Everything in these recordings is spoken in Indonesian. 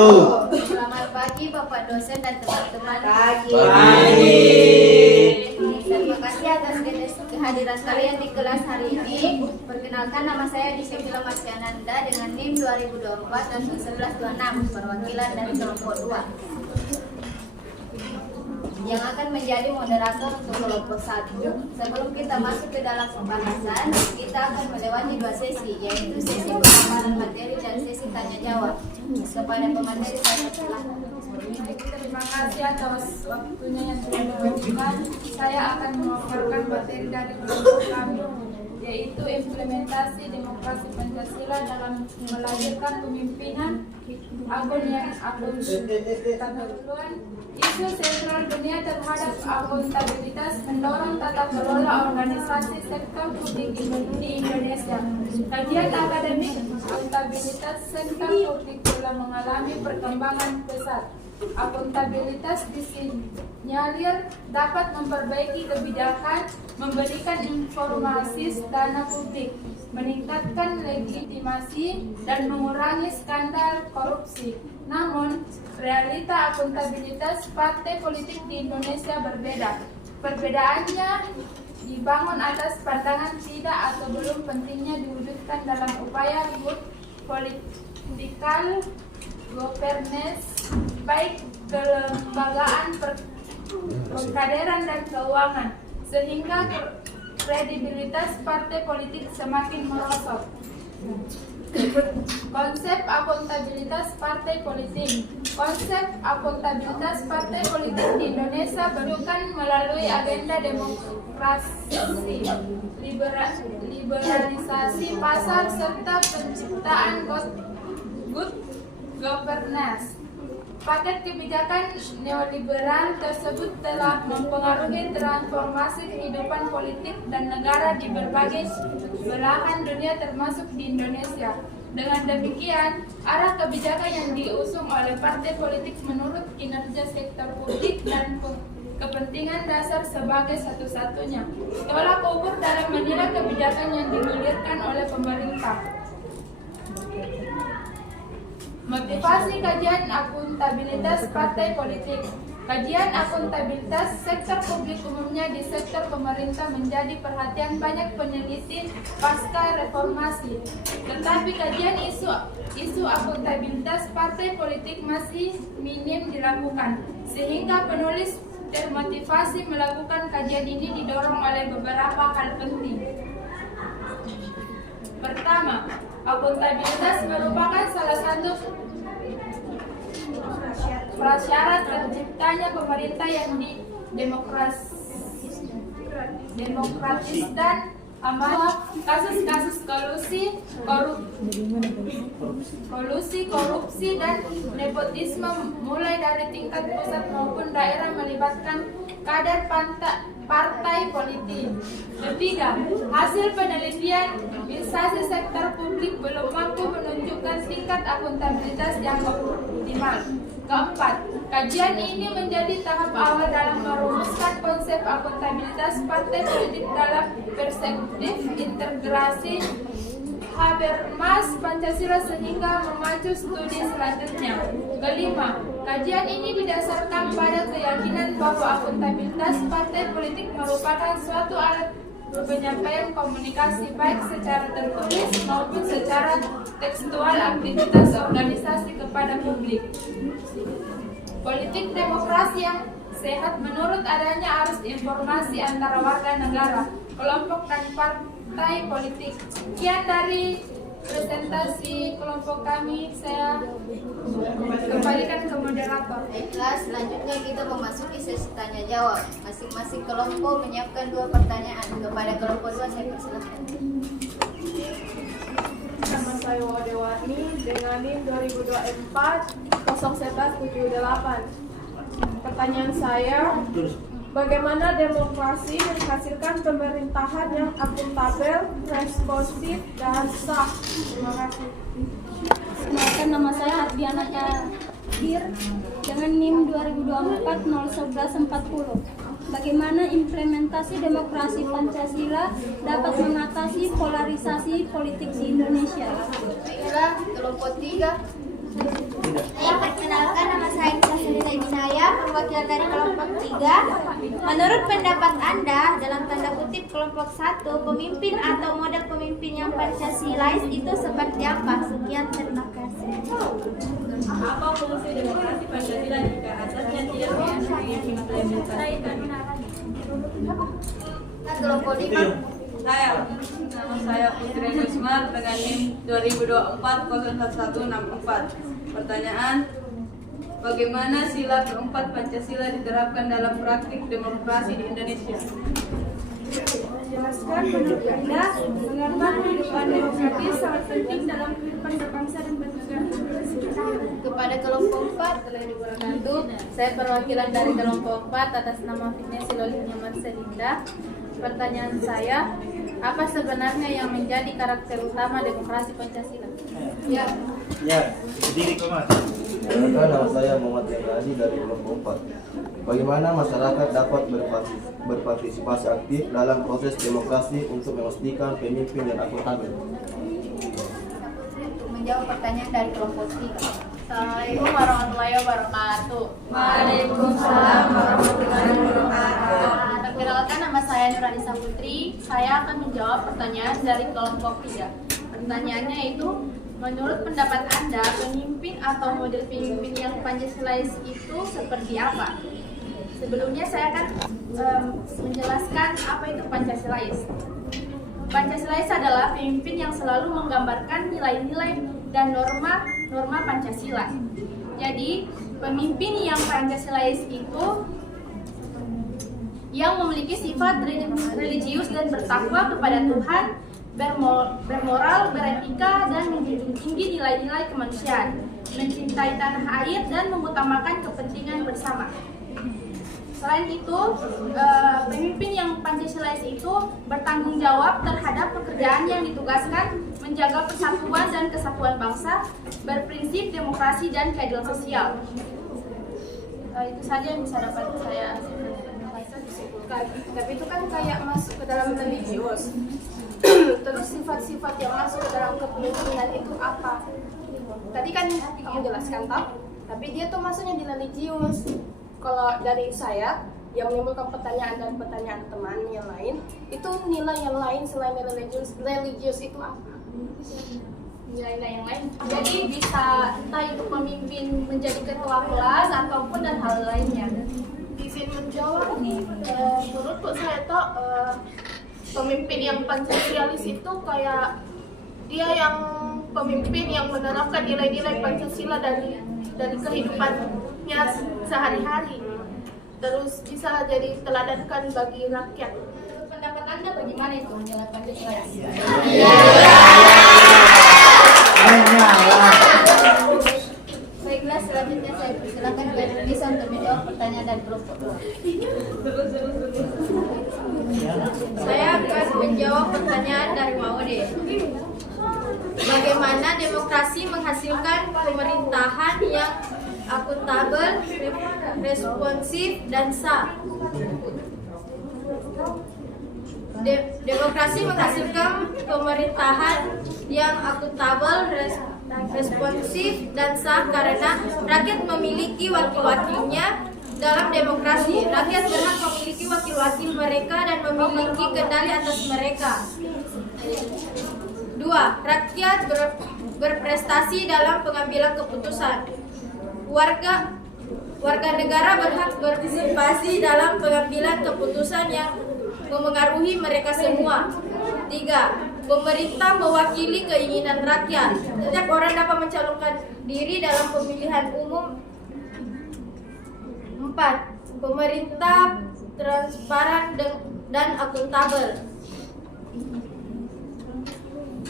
Selamat pagi Bapak dosen dan teman-teman. Pagi. Terima kasih atas kehadiran kalian di kelas hari ini. Perkenalkan, nama saya Disekila Masyananda dengan NIM 2024 dan 1126, perwakilan dari kelompok 2. Yang akan menjadi moderator untuk kelompok 1. Sebelum kita masuk ke dalam pembahasan, kita akan melewati 2 sesi, yaitu sesi pemaparan materi dan sesi tanya jawab. Kepada pemateri saya silakan. Terima kasih atas waktunya yang telah diberikan. Saya akan memaparkan materi dari kelompok kami, yaitu implementasi demokrasi Pancasila dalam melahirkan pemimpinan akun yang akuntabel. Isu sentral dunia terhadap akuntabilitas mendorong tata kelola organisasi sektor publik di Indonesia. Kajian akademik akuntabilitas sektor publik telah mengalami perkembangan pesat. Akuntabilitas disinyalir dapat memperbaiki kebijakan, memberikan informasi dana publik, meningkatkan legitimasi, dan mengurangi skandal korupsi. Namun, realita akuntabilitas partai politik di Indonesia berbeda. Perbedaannya dibangun atas pandangan tidak atau belum pentingnya diwujudkan dalam upaya good political governance, baik kelembagaan, perkaderan, dan keuangan, sehingga kredibilitas partai politik semakin merosot. Konsep akuntabilitas partai politik. Konsep akuntabilitas partai politik di Indonesia bukan melalui agenda demokrasi, liberalisasi pasar, serta penciptaan good governance. Paket kebijakan neoliberal tersebut telah mempengaruhi transformasi kehidupan politik dan negara di berbagai belahan dunia termasuk di Indonesia. Dengan demikian, arah kebijakan yang diusung oleh partai politik menurut kinerja sektor publik dan kepentingan dasar sebagai satu-satunya tolak ukur dalam menilai kebijakan yang digulirkan oleh pemerintah. Motivasi kajian akuntabilitas partai politik. Kajian akuntabilitas sektor publik umumnya di sektor pemerintah menjadi perhatian banyak peneliti pasca reformasi. Tetapi kajian isu akuntabilitas partai politik masih minim dilakukan, sehingga penulis termotivasi melakukan kajian ini didorong oleh beberapa hal penting. Pertama, akuntabilitas merupakan salah satu prasyarat terciptanya pemerintah yang demokratis dan aman. Kasus-kasus korupsi dan nepotisme mulai dari tingkat pusat maupun daerah melibatkan kader partai politik. Ketiga, hasil penelitian instansi sektor publik belum mampu menunjukkan tingkat akuntabilitas yang optimal. Keempat, kajian ini menjadi tahap awal dalam merumuskan konsep akuntabilitas partai politik dalam perspektif integrasi Habermas Pancasila sehingga memacu studi selanjutnya. Kelima, kajian ini didasarkan pada keyakinan bahwa akuntabilitas partai politik merupakan suatu alat penyampaian komunikasi baik secara tertulis maupun secara tekstual aktivitas organisasi kepada publik. Politik demokrasi yang sehat menurut adanya arus informasi antara warga negara, kelompok dan partai politik. Sekian dari presentasi kelompok kami, saya kembalikan ke moderator. Baiklah, selanjutnya kita memasuki sesi tanya jawab. Masing-masing kelompok menyiapkan 2 pertanyaan. Kepada kelompok 2 saya persilakan. Nama saya Wadewani dengan NIM 2024 0778. Pertanyaan saya, bagaimana demokrasi menghasilkan pemerintahan yang akuntabel, responsif, dan sah? Terima kasih. Perkenalkan, nama saya Ardiana Kadir dengan NIM 2024 Bagaimana implementasi demokrasi Pancasila dapat mengatasi polarisasi politik di Indonesia? Baiklah, kelompok 3. Perkenalkan, nama saya Nisa Selina Ibinaya, perwakilan dari kelompok 3. Menurut pendapat Anda, dalam tanda kutip kelompok 1, pemimpin atau model pemimpin yang Pancasilais itu seperti apa? Sekian, terima kasih. Apa fungsi demokrasi Pancasila jika asasnya tidak diimplementasikan? Kelompok 5. Nama saya Putri Gusmar dengan NIM 2024-01164. Pertanyaan, bagaimana sila keempat Pancasila diterapkan dalam praktik demokrasi di Indonesia? Jelaskan menurut Anda mengapa kehidupan demokratis sangat penting dalam kehidupan berbangsa dan bernegara. Kepada kelompok 4 telah diberangkatu, saya perwakilan dari kelompok 4 atas nama Fitnya Silolinya Marcelinda. Pertanyaan saya, apa sebenarnya yang menjadi karakter utama demokrasi Pancasila? Ya, berdiri Mas. Perkenalkan, nama saya Muhammad Yanadi dari kelompok 4. Bagaimana masyarakat dapat berpartisipasi aktif dalam proses demokrasi untuk memastikan pemimpin yang akuntabel? Untuk menjawab pertanyaan dari kelompok 3. Assalamualaikum warahmatullahi wabarakatuh. Waalaikumsalam warahmatullahi wabarakatuh. Perkenalkan, nama saya Nuranisa Putri. Saya akan menjawab pertanyaan dari kelompok 3. Pertanyaannya itu, menurut pendapat Anda, pemimpin atau model pemimpin yang Pancasilais itu seperti apa? Sebelumnya saya akan menjelaskan apa itu Pancasilais. Pancasilais adalah pemimpin yang selalu menggambarkan nilai-nilai dan norma Pancasila. Jadi, pemimpin yang Pancasilais itu yang memiliki sifat religius dan bertakwa kepada Tuhan, bermoral, beretika, dan menjunjung tinggi nilai-nilai kemanusiaan, mencintai tanah air, dan mengutamakan kepentingan bersama. Selain itu, pemimpin yang Pancasilais itu bertanggung jawab terhadap pekerjaan yang ditugaskan, menjaga persatuan dan kesatuan bangsa, berprinsip demokrasi dan keadilan sosial. Itu saja yang bisa dapat saya simpulkan. Tapi itu kan kayak masuk ke dalam religius. Terus sifat-sifat yang masuk ke dalam kepemimpinan itu apa? Tadi kan kamu jelaskan tapi dia tuh masuknya di religius. Kalau dari saya yang menimbulkan pertanyaan dan pertanyaan teman yang lain, itu nilai yang lain selain religius itu apa? Nilai-nilai yang lain. Jadi bisa entah itu pemimpin menjadi ketua kelas ataupun dan hal lainnya. Izin menjawab nih, menurutku saya tuh pemimpin yang Pancasialis itu kayak dia yang pemimpin yang menerapkan nilai-nilai Pancasila dari kehidupannya sehari-hari, terus bisa jadi teladankan bagi rakyat. Pendapat Anda bagaimana itu nilai Pancasila? Baiklah, selanjutnya saya persilakan ke Nisa untuk menjawab pertanyaan dari kelompok 2. Saya akan menjawab pertanyaan dari Maude. Bagaimana demokrasi menghasilkan pemerintahan yang akuntabel, responsif, dan sah? Demokrasi menghasilkan pemerintahan yang akuntabel, responsif, dan sah karena rakyat memiliki wakil-wakilnya. Dalam demokrasi, rakyat berhak memiliki wakil-wakil mereka dan memiliki kendali atas mereka. 2. Rakyat berprestasi dalam pengambilan keputusan. Warga negara berhak berpartisipasi dalam pengambilan keputusan yang memengaruhi mereka semua. 3. Pemerintah mewakili keinginan rakyat. Setiap orang dapat mencalonkan diri dalam pemilihan umum. 4. Pemerintah transparan dan akuntabel.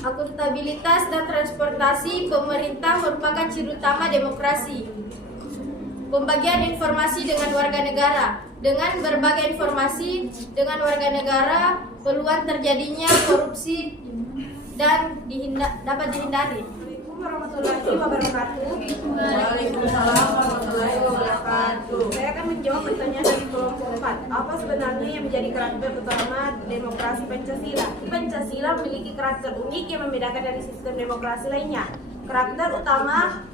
Akuntabilitas dan transportasi pemerintah merupakan ciri utama demokrasi. Pembagian informasi dengan warga negara. Dengan berbagai informasi dengan warga negara, peluang terjadinya korupsi dan dapat dihindari. Warahmatullahi wabarakatuh. Waalaikumsalam warahmatullahi wabarakatuh. Saya akan menjawab pertanyaan dari kelompok 4. Apa sebenarnya yang menjadi karakter utama demokrasi Pancasila? Pancasila memiliki karakter unik yang membedakan dari sistem demokrasi lainnya. Karakter utama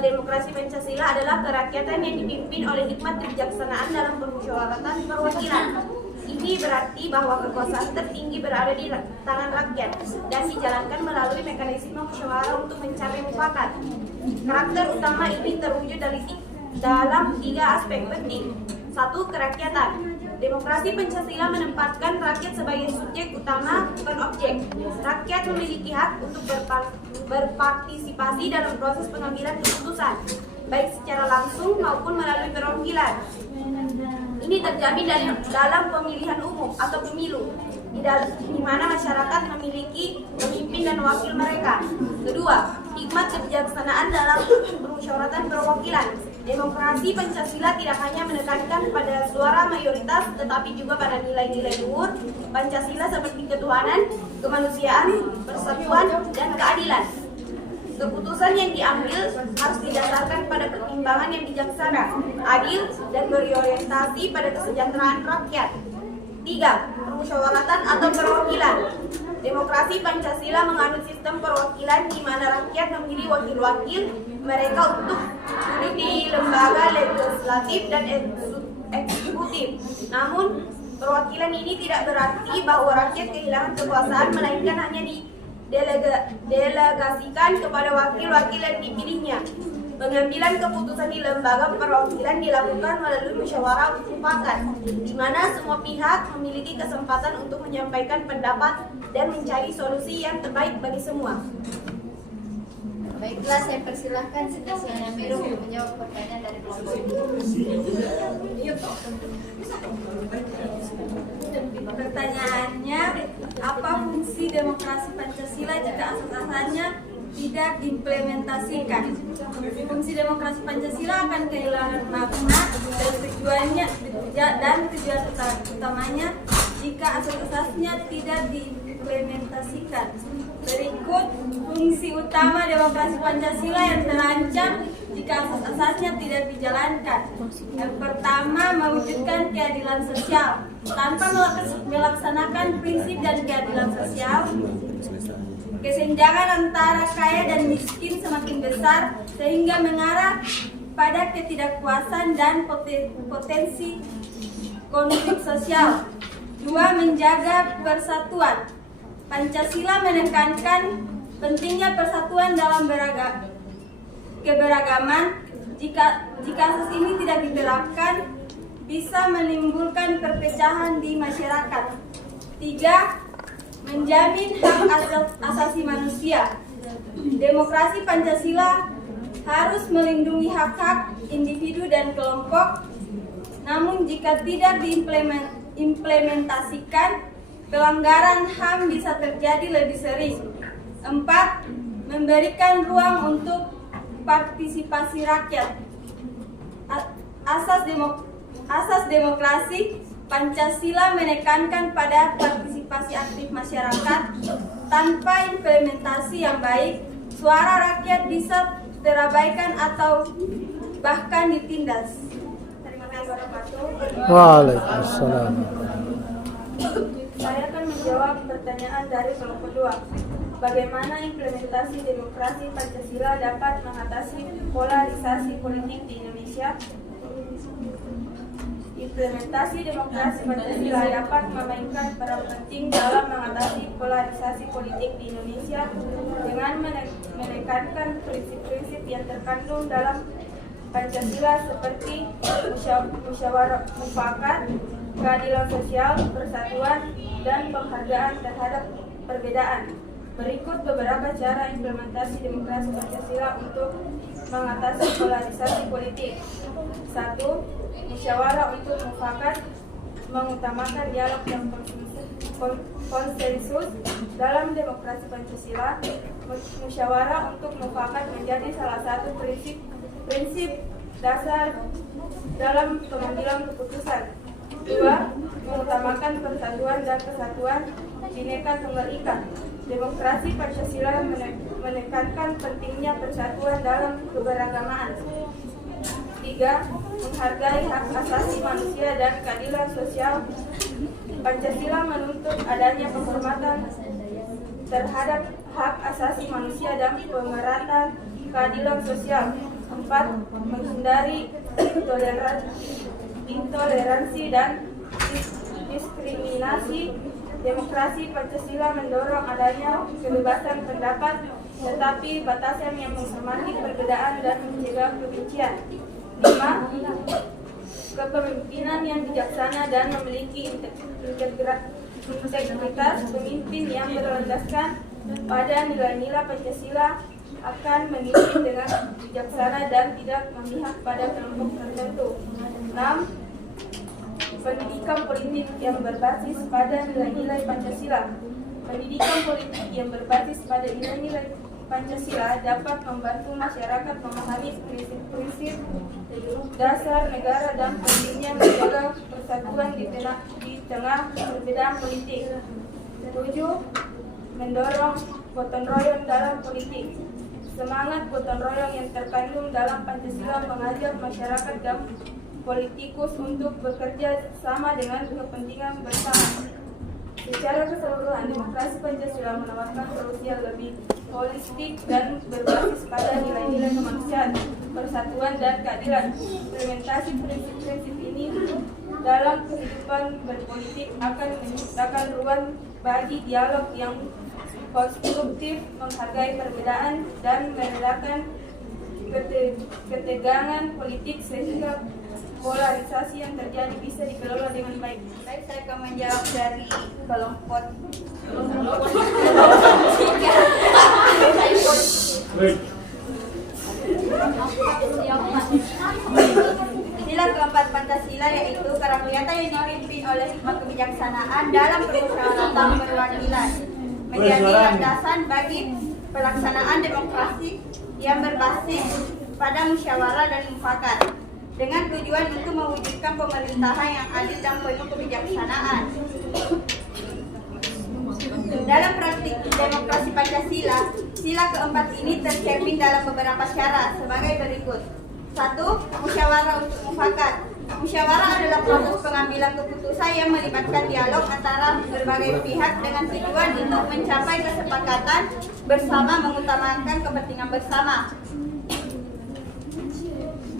demokrasi Pancasila adalah kerakyatan yang dipimpin oleh hikmat kebijaksanaan dalam permusyawaratan perwakilan. Ini berarti bahwa kekuasaan tertinggi berada di tangan rakyat dan dijalankan melalui mekanisme musyawarah untuk mencapai mufakat. Karakter utama ini terwujud dalam 3 aspek penting. 1. Kerakyatan. Demokrasi Pancasila menempatkan rakyat sebagai subjek utama, bukan objek. Rakyat memiliki hak untuk berpartisipasi dalam proses pengambilan keputusan, baik secara langsung maupun melalui perwakilan. Ini terjamin dalam pemilihan umum atau pemilu, di mana masyarakat memiliki pemimpin dan wakil mereka. Kedua, hikmat kebijaksanaan dalam permusyawaratan perwakilan. Demokrasi Pancasila tidak hanya menekankan pada suara mayoritas, tetapi juga pada nilai-nilai luhur Pancasila seperti ketuhanan, kemanusiaan, persatuan, dan keadilan. Keputusan yang diambil harus didasarkan pada pertimbangan yang bijaksana, adil, dan berorientasi pada kesejahteraan rakyat. 3. Permusyawaratan atau perwakilan. Demokrasi Pancasila menganut sistem perwakilan di mana rakyat memilih wakil-wakil mereka untuk duduk di lembaga legislatif dan eksekutif. Namun, perwakilan ini tidak berarti bahwa rakyat kehilangan kekuasaan, melainkan hanya didelegasikan kepada wakil-wakil yang dipilihnya. Pengambilan keputusan di lembaga perwakilan dilakukan melalui musyawarah mufakat, di mana semua pihak memiliki kesempatan untuk menyampaikan pendapat dan mencari solusi yang terbaik bagi semua. Baiklah, saya persilahkan Sinta Biru untuk menjawab pertanyaan dari kelompok ini. Pertanyaannya, apa fungsi demokrasi Pancasila jika asas-asasnya tidak diimplementasikan? Fungsi demokrasi Pancasila akan kehilangan makna dan tujuannya utamanya jika asas-asasnya tidak diimplementasikan. Berikut fungsi utama demokrasi Pancasila yang terancam jika asas-asasnya tidak dijalankan. Yang pertama, mewujudkan keadilan sosial. Tanpa melaksanakan prinsip dan keadilan sosial, kesenjangan antara kaya dan miskin semakin besar sehingga mengarah pada ketidakpuasan dan potensi konflik sosial. 2. Menjaga persatuan. Pancasila menekankan pentingnya persatuan dalam keberagaman. Jika asas ini tidak diterapkan, bisa menimbulkan perpecahan di masyarakat. 3. Menjamin hak asasi manusia. Demokrasi Pancasila harus melindungi hak-hak individu dan kelompok. Namun jika tidak diimplementasikan, pelanggaran HAM bisa terjadi lebih sering. 4. Memberikan ruang untuk partisipasi rakyat. Asas demokrasi Pancasila menekankan pada partisipasi aktif masyarakat. Tanpa implementasi yang baik, suara rakyat bisa terabaikan atau bahkan ditindas. Terima kasih warahmatullahi wabarakatuh. Waalaikumsalam. Saya akan menjawab pertanyaan dari kelompok 2. Bagaimana implementasi demokrasi Pancasila dapat mengatasi polarisasi politik di Indonesia? Implementasi demokrasi Pancasila dapat memainkan peran penting dalam mengatasi polarisasi politik di Indonesia dengan menekankan prinsip-prinsip yang terkandung dalam Pancasila seperti musyawarah mufakat, keadilan sosial, persatuan, dan penghargaan terhadap perbedaan. Berikut beberapa cara implementasi demokrasi Pancasila untuk mengatasi polarisasi politik. 1. Musyawarah untuk mufakat, mengutamakan dialog dan konsensus dalam demokrasi Pancasila. Musyawarah untuk mufakat menjadi salah satu prinsip dasar dalam pengambilan keputusan. 2. Mengutamakan persatuan dan kesatuan Bhinneka Tunggal Ika. Demokrasi Pancasila menekankan pentingnya persatuan dalam keberagaman. 3. Menghargai hak asasi manusia dan keadilan sosial. Pancasila menuntut adanya penghormatan terhadap hak asasi manusia dan pemerataan keadilan sosial. 4. Menghindari intoleransi dan diskriminasi. Demokrasi Pancasila mendorong adanya kebebasan pendapat, tetapi batasan yang menghormati perbedaan dan mencegah kebencian. 5. Kepemimpinan yang bijaksana dan memiliki integritas. Pemimpin yang berlandaskan pada nilai-nilai Pancasila akan memimpin dengan bijaksana dan tidak memihak pada kelompok tertentu. 6. Pendidikan politik yang berbasis pada nilai-nilai Pancasila. Pendidikan politik yang berbasis pada nilai-nilai Pancasila dapat membantu masyarakat memahami prinsip-prinsip dasar negara dan pentingnya menjaga persatuan di tengah perbedaan politik. 7. Mendorong gotong royong dalam politik. Semangat gotong royong yang terkandung dalam Pancasila mengajak masyarakat dan politikus untuk bekerja sama dengan kepentingan bersama. Secara keseluruhan, demokrasi Pancasila menawarkan solusi yang lebih holistik dan berbasis pada nilai-nilai kemanusiaan, persatuan, dan keadilan. Implementasi prinsip-prinsip ini dalam kehidupan berpolitik akan menciptakan ruang bagi dialog yang konstruktif, menghargai perbedaan, dan meredakan ketegangan politik sehingga polarisasi yang terjadi bisa dikelola dengan baik. Baik, saya akan menjawab dari kelompok Sila keempat Pancasila yaitu kerakyatan yang dipimpin oleh hikmat kebijaksanaan dalam permusyawaratan perwakilan menjadi landasan bagi pelaksanaan demokrasi yang berbasis pada musyawarah dan mufakat dengan tujuan untuk mewujudkan pemerintahan yang adil dan penuh kebijaksanaan. Dalam praktik demokrasi Pancasila, sila keempat ini tercermin dalam beberapa syarat sebagai berikut. 1. Musyawarah untuk mufakat. Musyawarah adalah proses pengambilan keputusan yang melibatkan dialog antara berbagai pihak dengan tujuan untuk mencapai kesepakatan bersama mengutamakan kepentingan bersama.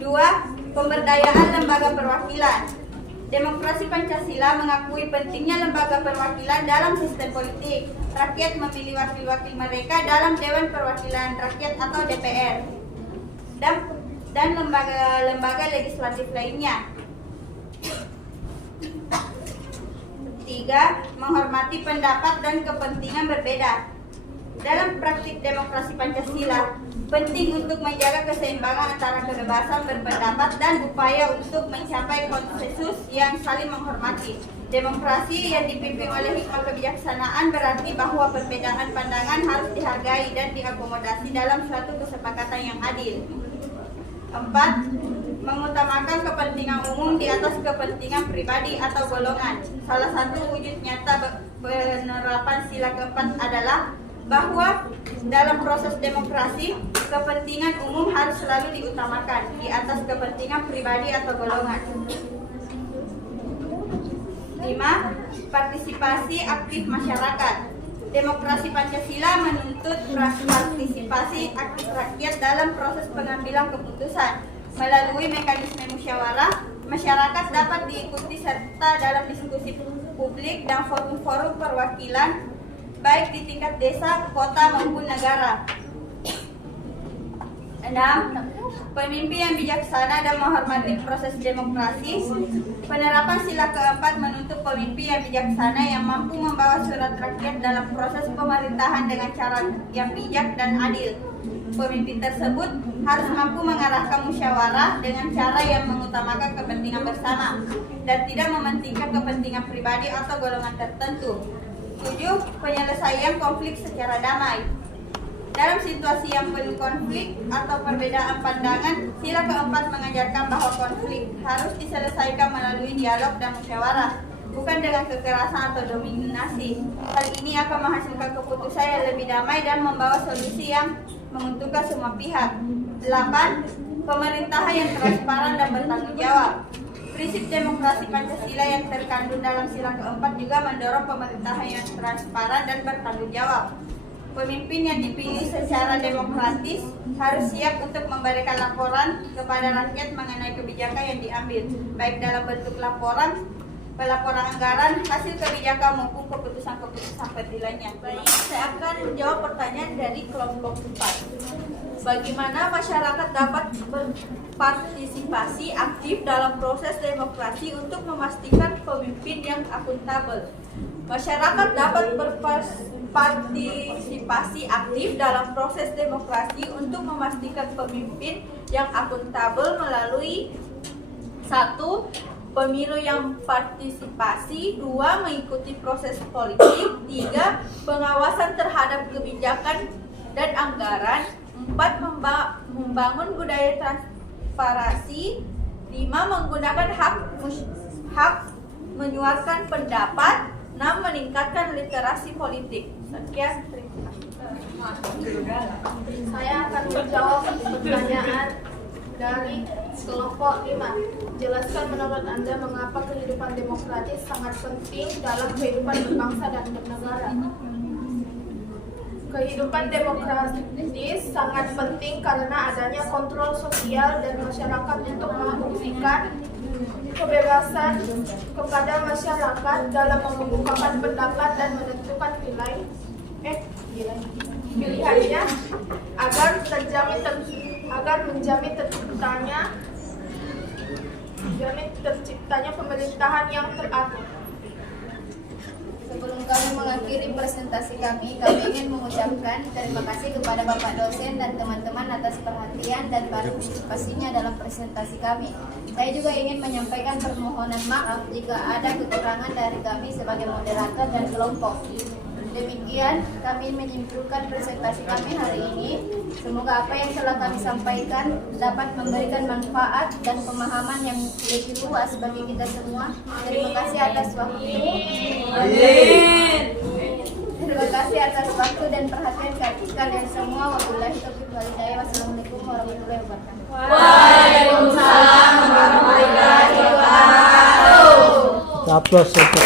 2. Pemberdayaan lembaga perwakilan. Demokrasi Pancasila mengakui pentingnya lembaga perwakilan dalam sistem politik. Rakyat memilih wakil-wakil mereka dalam Dewan Perwakilan Rakyat atau DPR dan lembaga-lembaga legislatif lainnya. 3. Menghormati pendapat dan kepentingan berbeda. Dalam praktik demokrasi Pancasila, penting untuk menjaga keseimbangan antara kebebasan berpendapat dan upaya untuk mencapai konsensus yang saling menghormati. Demokrasi yang dipimpin oleh hikmat kebijaksanaan berarti bahwa perbedaan pandangan harus dihargai dan diakomodasi dalam suatu kesepakatan yang adil. 4. Mengutamakan kepentingan umum di atas kepentingan pribadi atau golongan. Salah satu wujud nyata penerapan sila keempat adalah bahwa dalam proses demokrasi, kepentingan umum harus selalu diutamakan di atas kepentingan pribadi atau golongan. 5. Partisipasi aktif masyarakat. Demokrasi Pancasila menuntut partisipasi aktif rakyat dalam proses pengambilan keputusan. Melalui mekanisme musyawarah, masyarakat dapat diikuti serta dalam diskusi publik dan forum-forum perwakilan baik di tingkat desa, kota maupun negara. 6. Pemimpin yang bijaksana dan menghormati proses demokrasi. Penerapan sila keempat menuntut pemimpin yang bijaksana yang mampu membawa surat rakyat dalam proses pemerintahan dengan cara yang bijak dan adil. Pemimpin tersebut harus mampu mengarahkan musyawarah dengan cara yang mengutamakan kepentingan bersama dan tidak mementingkan kepentingan pribadi atau golongan tertentu. 7. Penyelesaian konflik secara damai. Dalam situasi yang penuh konflik atau perbedaan pandangan, sila keempat mengajarkan bahwa konflik harus diselesaikan melalui dialog dan musyawarah, bukan dengan kekerasan atau dominasi. Hal ini akan menghasilkan keputusan yang lebih damai dan membawa solusi yang menguntungkan semua pihak. 8. Pemerintahan yang transparan dan bertanggung jawab. Prinsip demokrasi Pancasila yang terkandung dalam sila keempat juga mendorong pemerintahan yang transparan dan bertanggung jawab. Pemimpin yang dipilih secara demokratis harus siap untuk memberikan laporan kepada rakyat mengenai kebijakan yang diambil, baik dalam bentuk pelaporan anggaran, hasil kebijakan maupun keputusan-keputusan penilaiannya. Baik, saya akan menjawab pertanyaan dari kelompok 4. Bagaimana masyarakat dapat berpartisipasi aktif dalam proses demokrasi untuk memastikan pemimpin yang akuntabel? Masyarakat dapat berpartisipasi aktif dalam proses demokrasi untuk memastikan pemimpin yang akuntabel melalui 1. Pemilu yang partisipasi, 2. Mengikuti proses politik, 3. Pengawasan terhadap kebijakan dan anggaran, 4. Membangun budaya transparansi, 5. Menggunakan hak menyuarakan pendapat, 6. Meningkatkan literasi politik. Sekian, terima kasih. Saya akan menjawab pertanyaan dari kelompok 5. Jelaskan menurut Anda mengapa kehidupan demokratis sangat penting dalam kehidupan berbangsa dan bernegara. Kehidupan demokratis sangat penting karena adanya kontrol sosial dan masyarakat untuk membuktikan kebebasan kepada masyarakat dalam mengemukakan pendapat dan menentukan pilihannya agar menjamin terciptanya pemerintahan yang teratur. Sebelum kami mengakhiri presentasi kami ingin mengucapkan terima kasih kepada Bapak dosen dan teman-teman atas perhatian dan partisipasinya dalam presentasi kami. Saya juga ingin menyampaikan permohonan maaf jika ada kekurangan dari kami sebagai moderator dan kelompok. Demikian kami menyimpulkan presentasi kami hari ini. Semoga apa yang telah kami sampaikan dapat memberikan manfaat dan pemahaman yang lebih luas bagi kita semua. Terima kasih atas waktu. Terima kasih atas waktu dan perhatian kalian semua. Wabillahi taufiq wal hidayah. Wassalamualaikum warahmatullahi wabarakatuh. Waalaikumsalam warahmatullahi wabarakatuh. Aplaus untuk